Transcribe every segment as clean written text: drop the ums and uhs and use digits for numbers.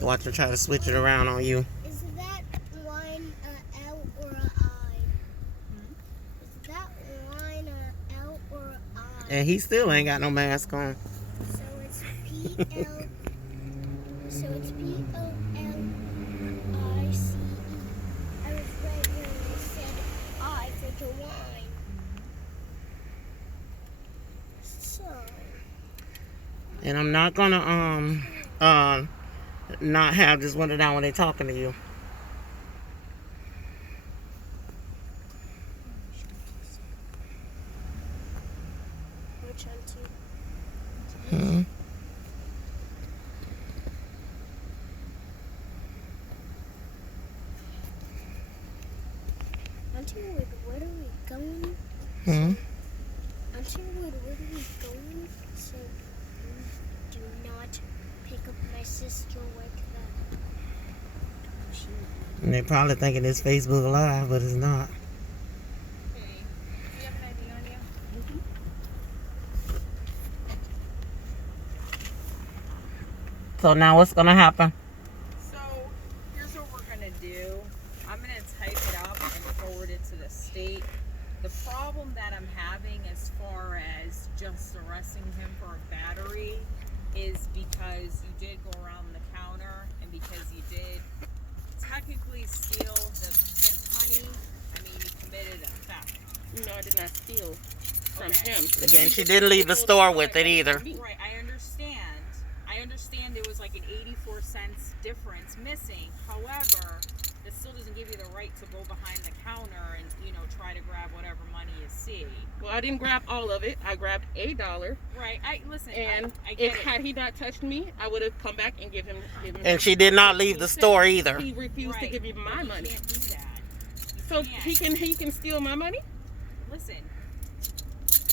Watch her try to switch it around on you. Is that line L or a I? Is that line L or I? And he still ain't got no mask on. So it's P-L. So it's P-O-L-I-C-E. I was right when I said I for the line. So. And I'm not gonna not have this window down when they're talking to you. Which auntie? Hmm. Auntie Wood, where are we going? Hmm. Auntie Wood, where are we going? So do not pick up my sister like that. And they probably thinking it's Facebook Live, but it's not. Okay. Do you have an ID on you? So now what's gonna happen? So here's what we're gonna do. I'm gonna type it up and forward it to the state. The problem that I'm having as far as just arresting him for a battery is because you did go around the counter and because you did technically steal the tip money. I mean, you committed a theft. No, I did not steal from Okay. him. Again, she didn't leave the store with it either. Right, I understand. I understand there was like an 84 cents difference missing. However, that still doesn't give you the right to go behind the counter and, you know, try to grab whatever money you see. Well, I didn't grab all of it. I grabbed $1. Right, listen, And I get if it. had he not touched me, I would have come back and give him. And she did not leave the store either. He refused to Right, give me my but money. You can't do that. So can't. he can steal my money. Listen,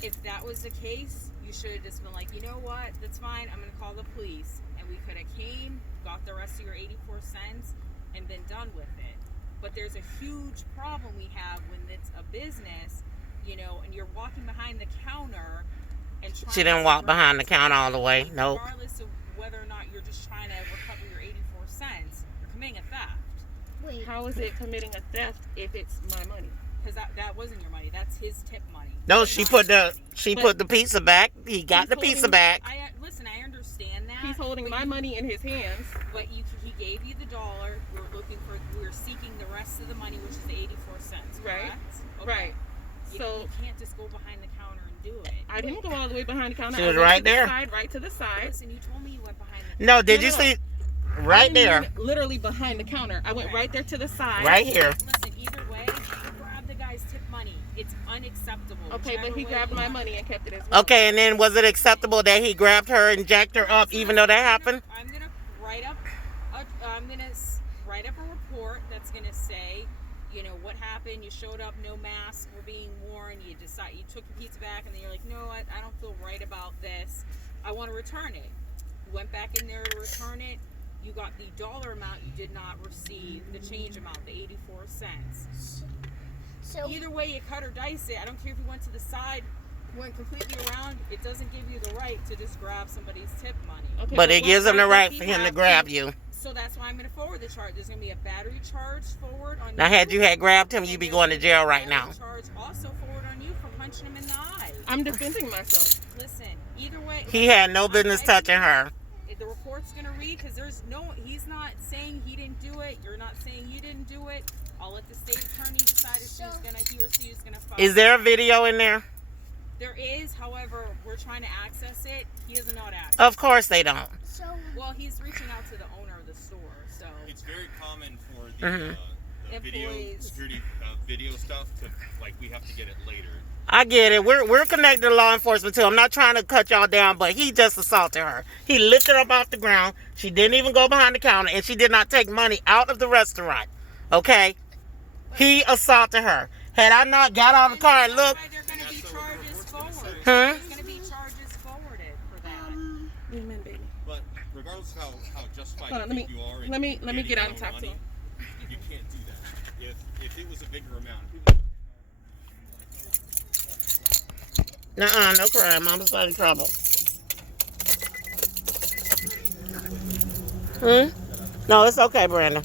if that was the case, you should have just been like, you know what, that's fine, I'm going to call the police. And we could have came, got the rest of your 84 cents, and been done with it. But there's a huge problem we have when it's a business, you know, and you're walking behind the counter and trying She didn't to walk grab behind the tip counter all money, the way. Nope. regardless of whether or not you're just trying to recover your 84 cents, you're committing a theft. Wait. How is it committing a theft if it's my money? Because that wasn't your money. That's his tip money. No, That's she not put your the money. pizza back. He got He's the pizza holding- back. Listen, I understand that. He's holding but my you- money in his hands. But he gave you the $1. We're seeking the rest of the money, which is the 84 cents. Right. Correct? Okay. Right. You, So you can't just go behind the counter and do it. I didn't go all the way behind the counter. She I was went right to the there. Side, right to the side. Listen, you told me you went behind the No, did No, you no. see? I Right didn't there. mean literally behind the counter. I went Okay. right there to the side. Right here. Listen, either way, you grab the guy's tip money. It's unacceptable. Okay, but Whichever he way grabbed you my want. money and kept it as well. Okay, and then was it acceptable that he grabbed her and jacked her up, even though that happened? I'm gonna write up. Write up a report that's gonna say, you know, what happened. You showed up, no mask were being worn. You took your pizza back, and then you're like, no, I don't feel right about this. I want to return it. You went back in there to return it. You got the dollar amount. You did not receive the change amount, the 84 cents. So Either way you cut or dice it, I don't care if you went to the side, went completely around, it doesn't give you the right to just grab somebody's tip money. Okay, But it what gives him the right does for he him to have grab you. So that's why I'm going to forward the charge. There's going to be a battery charge forward on Now, had you had grabbed him, you'd be going to jail right now. Charge also forward on you for punching him in the eye. I'm defending myself. Listen, either way. He had no business touching her. The report's going to read because he's not saying he didn't do it. You're not saying you didn't do it. I'll let the state attorney decide if he or she is going to file. Is there a video in there? There is, however, we're trying to access it. He doesn't know how to access Of course they don't. so Well, he's reaching out to the owner of the store, so. It's very common for the video Employees. security video stuff to we have to get it later. I get it. We're connected to law enforcement too. I'm not trying to cut y'all down, but he just assaulted her. He lifted her up off the ground. She didn't even go behind the counter, and she did not take money out of the restaurant. Okay? He assaulted her. Had I not got out of the car and looked, There are going to be charges forwarded. Huh? There's going to be charges forwarded for that. Amen, baby. But regardless of how justified Hold on, you think you are, in let me getting get out your and own talk to money, him. You can't do that. If it was a bigger amount, no crime. I'm just in trouble. No, it's okay, Brandon.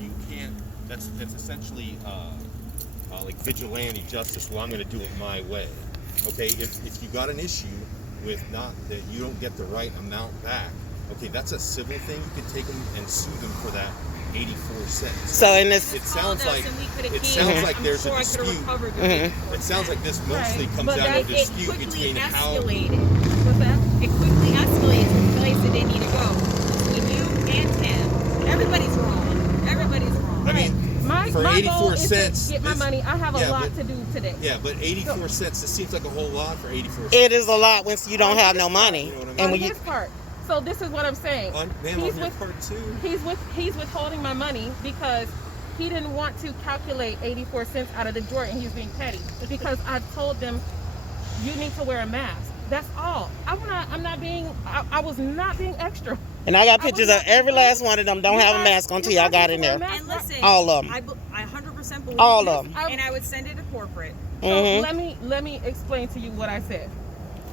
You can't. That's essentially like vigilante justice. Well, I'm going to do it my way. Okay, if you got an issue with not that you don't get the right amount back, okay, that's a civil thing. You can take them and sue them for that 84 cents. So in this, It sounds like there's a dispute. It sounds like this mostly comes But down to a then dispute it quickly between how. escalated. What's that? It quickly escalated to the place that they need to go. Between you and Tim, everybody's wrong. Everybody's wrong. I mean, My for goal 84 is cents, to get my this- money. I have a yeah, lot but- to do today. Yeah, but 84 cents. This seems like a whole lot for 84 cents. it is a lot when you don't have no money, You know what I mean? and On when you his part. So this is what I'm saying. Ma'am, He's on your with- part too. He's withholding my money because he didn't want to calculate 84 cents out of the drawer, and he's being petty because I told them you need to wear a mask. That's all. I was not being extra. and I got I was pictures of not every being- last one of them don't You have a guys- mask on you till y'all guys got need in to wear there. a And mask. listen, All of them. I 100% believe All this, of them. and I would send it to corporate. So Mhm. let me explain to you what I said.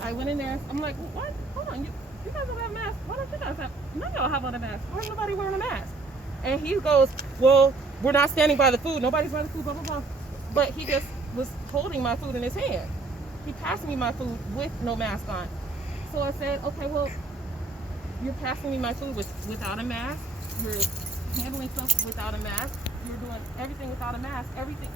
I went in there. I'm like, what? Hold on, you guys don't have masks. Why don't you guys have? None of y'all have on a mask. Why is nobody wearing a mask? And he goes, well, we're not standing by the food. Nobody's by the food. Blah blah blah. But he just was holding my food in his hand. He passed me my food with no mask on. So I said, okay, well, you're passing me my food without a mask. You're handling stuff without a mask. You're doing everything without a mask. Everything.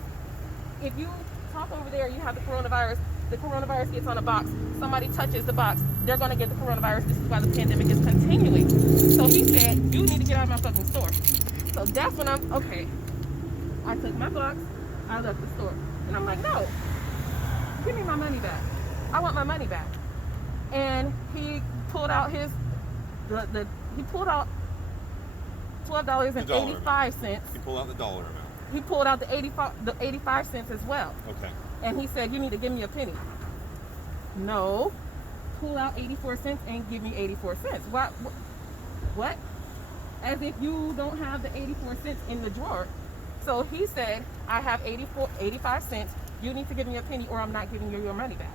If you talk over there, you have the coronavirus. The coronavirus gets on a box. Somebody touches the box. They're going to get the coronavirus. This is why the pandemic is continuing. So he said, you need to get out of my fucking store. So that's when I'm, okay. I took my box. I left the store. And I'm like, no. Give me my money back. I want my money back. And he pulled out his, he pulled out $12.85. You pull out the dollar amount. He pulled out the 85 cents as well. Okay. And he said, you need to give me a penny. No. Pull out 84 cents and give me 84 cents. What? As if you don't have the 84 cents in the drawer. So he said, I have 85 cents. You need to give me a penny or I'm not giving you your money back.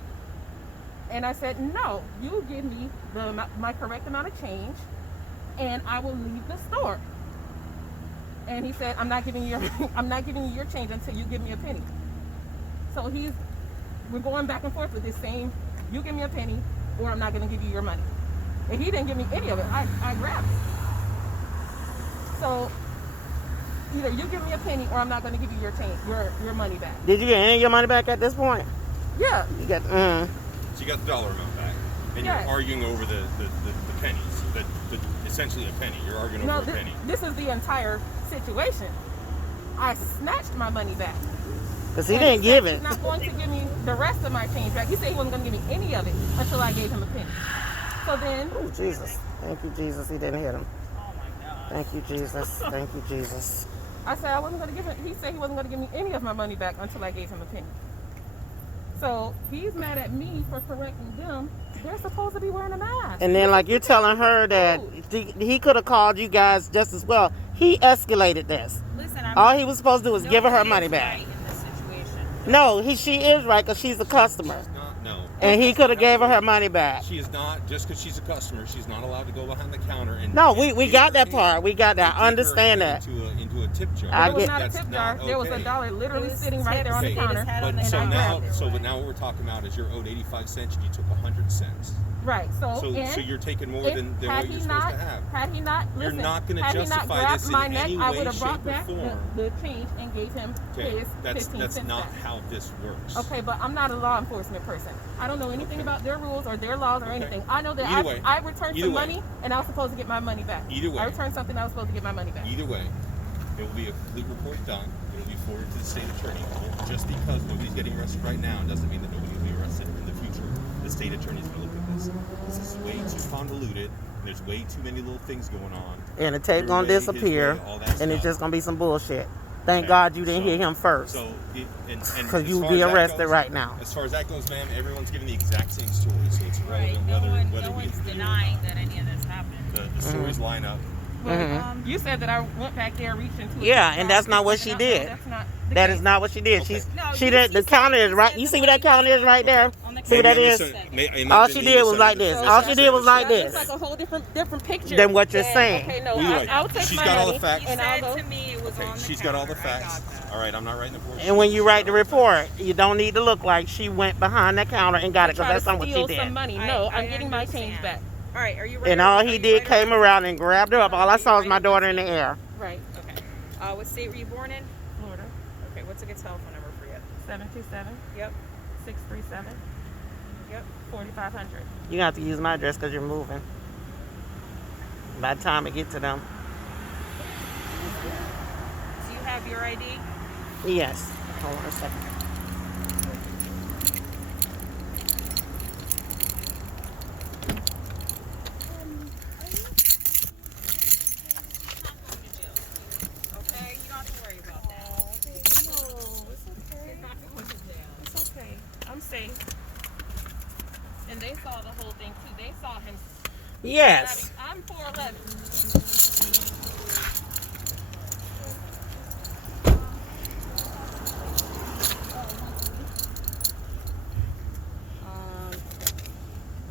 And I said, no, you give me my correct amount of change and I will leave the store. And he said, I'm not giving you your change until you give me a penny. So we're going back and forth with this same, you give me a penny or I'm not going to give you your money. And he didn't give me any of it. I grabbed it. So either you give me a penny or I'm not going to give you your change, your money back. Did you get any of your money back at this point? Yeah. You got. So you got the dollar amount back, and Yes. you're arguing over the pennies. Essentially a penny. You're arguing No, over a penny. this is the entire situation. I snatched my money back. Because he And didn't said give he's it. not going to give me the rest of my change back. He said he wasn't going to give me any of it until I gave him a penny. So then, Oh, Jesus. Thank you, Jesus. He didn't hit him. Oh my God. Thank you, Jesus. Thank you, Jesus. I said I wasn't going to give him. He said he wasn't going to give me any of my money back until I gave him a penny. So he's mad at me for correcting them. They're supposed to be wearing a mask. And then, like, you're telling her that he could have called you guys just as well. He escalated this. Listen, All he was supposed to do was give her nobody money is back. right in this situation. No, she is right because she's a customer. She's not. No. And he could have gave her money back. She is not. Just because she's a customer, she's not allowed to go behind the counter and. No, and we give got her that change. part. We got that. And give her Understand that. Into a tip jar. I There was get- not a That's tip jar. not There was a okay. dollar literally It was sitting right there on the tips. counter. They just had on But the so and I now, grabbed it. now what we're talking about is you're owed 85 cents and you took 100 cents. Right. So So you're taking more if- than had what he you're supposed not, to have. had he not, You're listen, not gonna had he not justify grabbed this in my neck, any I way, would have brought shape, or back form. the change and gave him Okay, his 15 that's cents not back. how this works. Okay, but I'm not a law enforcement person. I don't know anything Okay. about their rules or their laws or Okay. anything. I know that Either way. I returned Either some way. money and I was supposed to get my money back. Either way. I returned something I was supposed to get my money back. Either way, it will be a complete report done. It will be forwarded to the state attorney. Just because nobody's getting arrested right now doesn't mean that nobody will be arrested in the future. The state attorney's going to look at this. This is way too convoluted. There's way too many little things going on. And the tape Your gonna way, his disappear. way, all that And it's stuff. just gonna be some bullshit. Thank Okay, God you didn't so- hit him first. So, Because as you far would be as that arrested goes- right now. As far as that goes, ma'am, everyone's giving the exact same story, so it's Right. irrelevant No whether we one's agree or denying not. that any of this happened. The stories line up. But Mhm. you said that I went back there, reached into it. Yeah, and that's not what she No, did. That's not the That case. is not what she did. Okay. She's No, she you- did. The you counter said- is right. said You the see where that money counter is right there? On the See what that is? All she did was like this. All she did was like That looks this. like a whole different picture Than what you're than- saying. Okay, no, Well, you're right. I'll take She's my got all money the facts. He and I'll said go. to me it was Okay, on the she's got all the counter. I facts. got that. All right, I'm not writing the report. And when you write the report, you don't need to look like she went behind the counter and got it, because Try that's to not what she steal did. some money. I- No, I I'm getting my change understand. back. All right, are you ready? And all Are he you did ready? came around and grabbed her up. All I saw was my daughter in the air. Right. Okay. What state were you born in? Florida. Okay, what's a good telephone number for you? 727 Yep. 637 Yep. 4500. You got to use my address because you're moving. By the time it get to them. Do you have your ID? Yes. Hold on a second. Okay, you don't have to worry about that. No, it's okay. He's not going to jail. It's okay. I'm safe. And they saw the whole thing too. They saw him. Yes. I'm 4'11".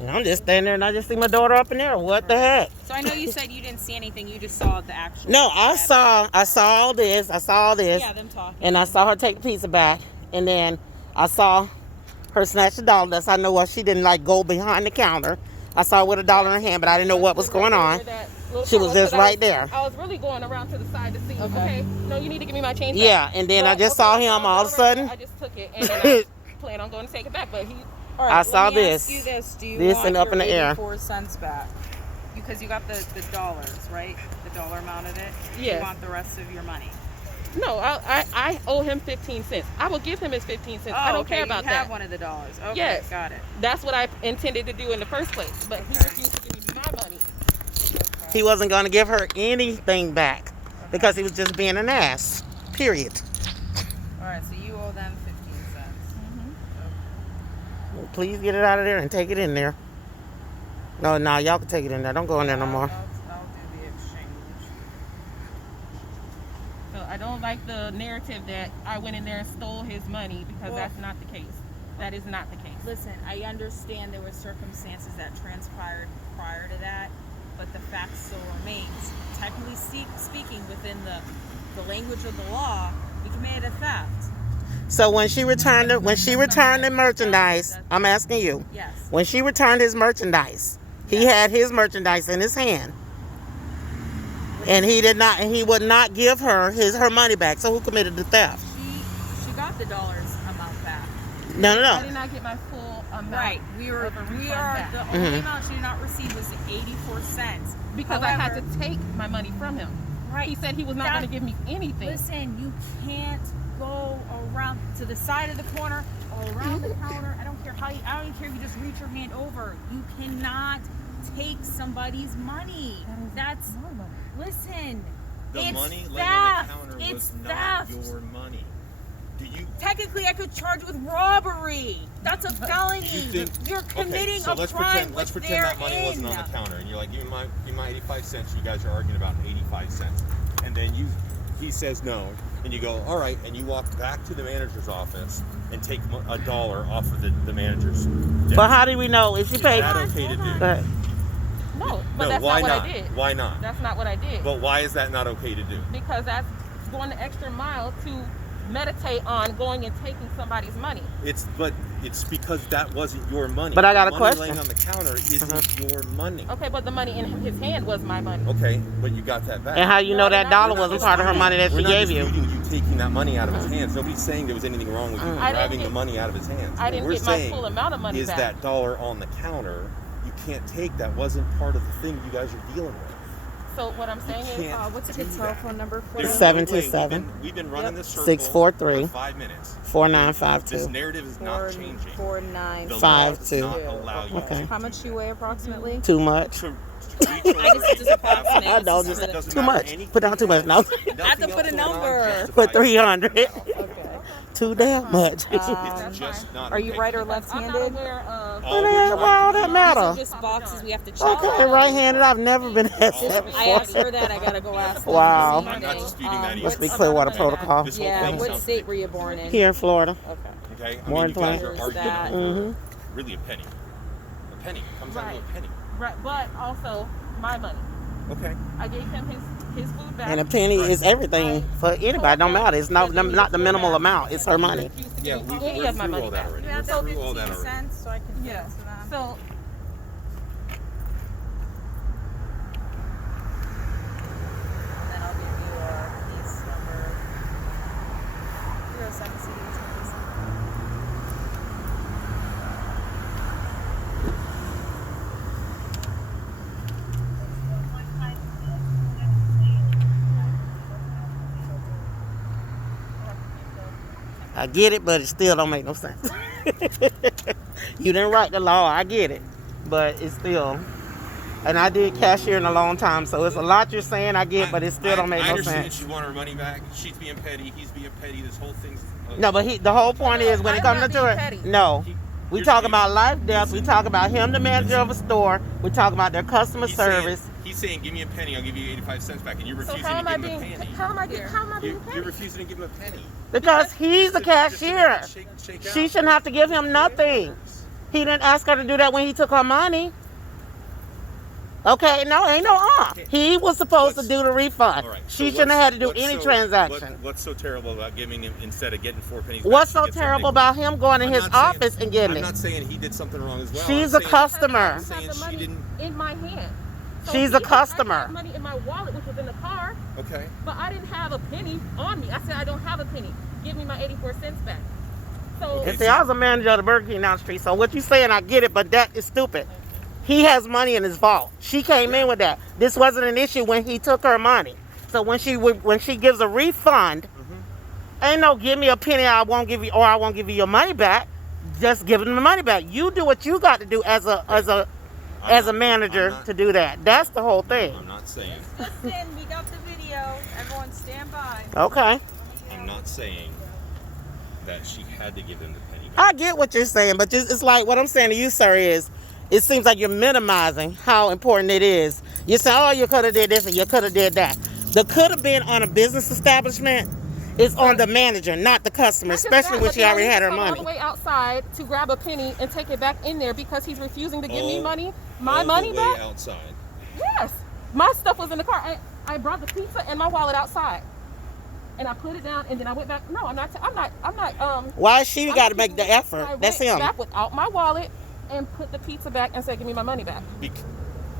And I'm just standing there and I just see my daughter up in there. What the heck? So I know you said you didn't see anything. You just saw the actual. No, I saw all this. I saw all this. Yeah, them talking. And I saw her take the pizza back. And then I saw her snatch the dollar. That's how I know why she didn't like go behind the counter. I saw her with a dollar in her hand, but I didn't know what was going on. She was just right there. I was really going around to the side to see. Okay. No, you need to give me my change. Yeah, back. and then I But, just okay, saw I him the all of a dollar, sudden. I just took it and then I plan on going to take it back, but he. All I saw let me this. Ask you this. Do you This want and up your in the air. 84 cents back? Because you got the dollars, right? The dollar amount of it. Yes. You want the rest of your money. No, I owe him 15 cents. I will give him his 15 cents. I don't okay, care about you have that. one of the dollars. Okay, Yes. got it. That's what I intended to do in the first place, but he Okay. refused to give me my money. He wasn't going to give her anything back because he was just being an ass. Period. All right, so you owe them 15 cents. Please get it out of there and take it in there. No, y'all can take it in there. Don't go in there no more. I'll do the exchange. So I don't like the narrative that I went in there and stole his money because Well- that's not the case. That is not the case. Listen, I understand there were circumstances that transpired prior to that, but the fact still remains. Technically speaking, within the language of the law, you committed a theft. So when she returned the merchandise, I'm asking you, Yes. when she returned his merchandise, he had his merchandise in his hand. And he would not give her her money back. So who committed the theft? She got the dollars amount back. No. I did not get my full amount. Right. We of a are refund back. the only amount she did not receive was 84 cents. Because I had However- to take my money from him. Right. He said he was not That- going to give me anything. Listen, you can't go around to the side of the corner or around the counter. I don't care how I don't even care if you just reach your hand over. You cannot take somebody's money. That's listen. The it's money theft. laying on the counter It's was not theft. your money. Do you? Technically, I could charge with robbery. That's a felony. You think, You're committing okay, so a let's crime. pretend that money wasn't on the counter, and you're like, give me my 85 cents. You guys are arguing about 85 cents, and then he says no, and you go, all right, and you walk back to the manager's office and take $1 off of the manager's desk. But how do we know if she Is paid? that okay to do? No, but No, that's why not what not? I did. Why not? That's not what I did. But why is that not okay to do? Because that's going the extra mile to meditate on going and taking somebody's money. It's because that wasn't your money. But I got a The money question. laying on the counter isn't your money. Okay, but the money in his hand was my money. Okay, but you got that back. And how you know that dollar We're not wasn't part of her money that We're she not gave you? disputing you taking that money out of his hands. Nobody's saying there was anything wrong with you I didn't grabbing the get- money out of his hands. I What didn't we're get my saying full amount of money is back. that dollar on the counter, you can't take. That wasn't part of the thing you guys are dealing with. So what I'm saying is, can't What's a do good that. telephone number for There's you? 727 We've been running this circle 643 for 5 minutes. This 4952. narrative is not changing. 449. The law Five, does two. not allow you Okay. How much do you weigh approximately? Too much. to reach over just and grab approximate. I know, it just doesn't too matter much. anything Put down too much. No. else. I have to Nothing put a else going on number. justifies Put 300. Okay. Too damn much. It's just not Are you okay. right or I'm not left-handed? aware of. All we're Why trying to that do- matter? Just boxes we have to check. Okay, right-handed. I've never been asked that I asked before. her that. I gotta go ask her. Wow. this I'm not evening. disputing that Let's either. be clear what a protocol. This whole Yeah. thing What sounds state were you born in? Here in Florida. Okay. Okay, I More mean, you guys than are that. arguing That- over really a penny. A penny comes out Right. of a penny. Right, but also my money. Okay. I gave him his food back. And a penny is everything for anybody. Don't matter. It's not the minimal amount. It's her money. Yeah, He we're refused to give me any of my through money all that back. already. You We're have the through all that 15 already. cents so I can give Yeah. it to them. So And then I'll give you a case number 076. I get it, but it still don't make no sense. You didn't write the law. I get it, but it's still. And I did cashier a long time, so it's a lot you're saying. I get, but it still don't make I no understand sense. she want her money back. She's being petty. He's being petty. This whole thing's. No, but the whole point is when it I'm comes not to being it, petty. no. We You're- talk about life, death. We talk about him, the manager of a store. We talk about their customer He's service. Saying, he's saying, "Give me a penny. I'll give you 85 cents back," and you're So refusing how to am I give him being? a penny. How am I being You're petty? refusing to give him a penny. Because he's the Just to make cashier. it shake She out. shouldn't have to give him nothing. He didn't ask her to do that when he took her money. Okay, no, ain't no He was supposed to do the refund. All right. She so shouldn't have had to do what's any so- transaction. What's so terrible about giving him instead of getting 4 pennies? What's back, so she gets terrible something? about him going to I'm his not saying- office and getting I'm it? not saying he did something wrong as well. She's I'm a saying- customer. I have saying the she money didn't- in my hand. So She's a even- customer. I had money in my wallet, which was in the car, Okay. but I didn't have a penny on me. I said I don't have a penny. Give me my 84 cents back. So Okay. And see, I was a manager of the Burger King down the street, so what you saying, I get it, but that is stupid. He has money in his vault. She came in with that. This wasn't an issue when he took her money. So when she gives a refund, ain't no give me a penny, I won't give you your money back. Just give him the money back. You do what you got to do as a manager I'm not- to do that. That's the whole thing. I'm not saying. Listen, we got the video. Everyone stand by. Okay. I'm not saying that she had to give him the penny back. I get what you're saying, but it's like what I'm saying to you, sir, is it seems like you're minimizing how important it is. You say, oh, you could have did this and you could have did that. The could have been on a business establishment is on the manager, not the customer, especially when she already had her All money. the way outside to grab a penny and take it back in there because he's refusing to give me All- money. My All money the way back. outside. Yes, my stuff was in the car. I brought the pizza and my wallet outside, and I put it down, and then I went back. No, I'm not. Why she I'm got to not make the taking- effort? I That's went him. back without my wallet and put the pizza back and said, "Give me my money back."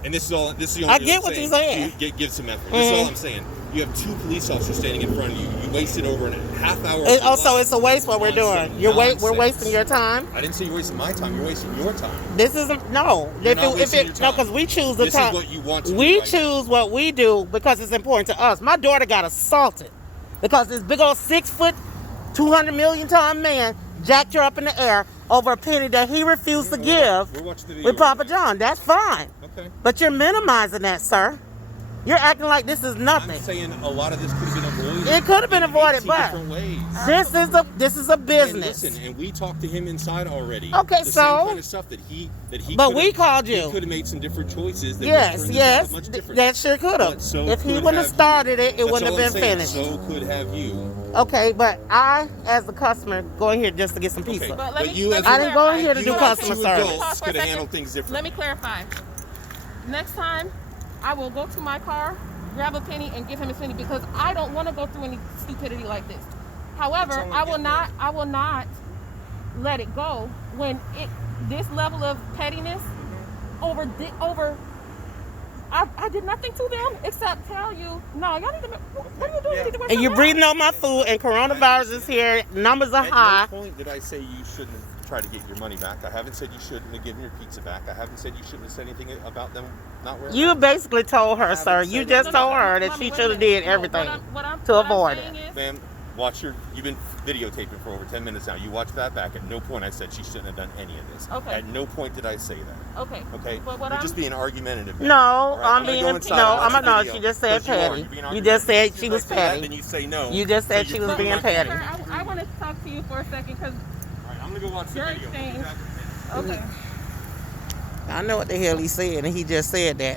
And this is all. This is the only I thing get I'm what you're saying. Give some effort. This is Mhm. all I'm saying. You have 2 police officers standing in front of you. You wasted over a half hour. of And your also, life it's a waste what we're on doing. some We're nonsense. wasting your time. I didn't say you're wasting my time. You're wasting your time. This isn't no. You're not wasting your No, time. because we choose the This time. is what you want to do We right now. choose what we do because it's important to us. My daughter got assaulted because this big old 6 foot, 200 million ton man jacked her up in the air over a penny that he refused to give We're watching the video with Papa right now. John. That's fine, Okay. but you're minimizing that, sir. You're acting like this is I'm nothing. saying a lot of this could have been avoided. It could have been in avoided, 18 but different ways. this is a business. And listen, and we talked to him inside already. Okay, the so- same kind of stuff that he But could've- we called He you. could have made some different choices. That Yes, would turn this yes, out much different. that sure could have. But so If he could wouldn't have you. started it, it That's wouldn't all have I'm been saying. finished. So could have you. Okay, but I, as the customer, go in here just to get some pizza. Okay. But But let me. you let as me a- I didn't go in here to You do as customer 2 service. adults Pause for a could have second. handled things differently. Let me clarify. Next time, I will go to my car, grab a penny, and give him his penny because I don't want to go through any stupidity like this. However, That's all I'm I will getting not. I will not let it go when this level of pettiness over. I did nothing to them except tell you, no, y'all need to. What are you doing? You need to wear And you're something breathing else. on my food, and coronavirus is here. Numbers are At high. no point did I say you shouldn't try to get your money back. I haven't said you shouldn't have given your pizza back. I haven't said you shouldn't have said anything about them not wearing. You basically told her, haven't sir. said You that. just No, no, told her that Mommy, she wait should a have minute. did No, everything what I'm to avoid saying it. is- Ma'am, watch you've been videotaping for over 10 minutes now. You watch that back. At no point I said she shouldn't have done any of this. Okay. At no point did I say that. Okay. Okay? But what You're I'm just being argumentative. No, All right, I'm gonna being go inside no. and watch I'm the no. video, She just said 'cause you are. petty. You're being You just said argumentative. she If was I say that, petty. Then you say no. You just said So she you're was pulling being my petty. phone. Sir, I want to talk to you for a second because. All right, I'm gonna go watch the Your video. exchange. Okay. Okay. I know what the hell he said, and he just said that.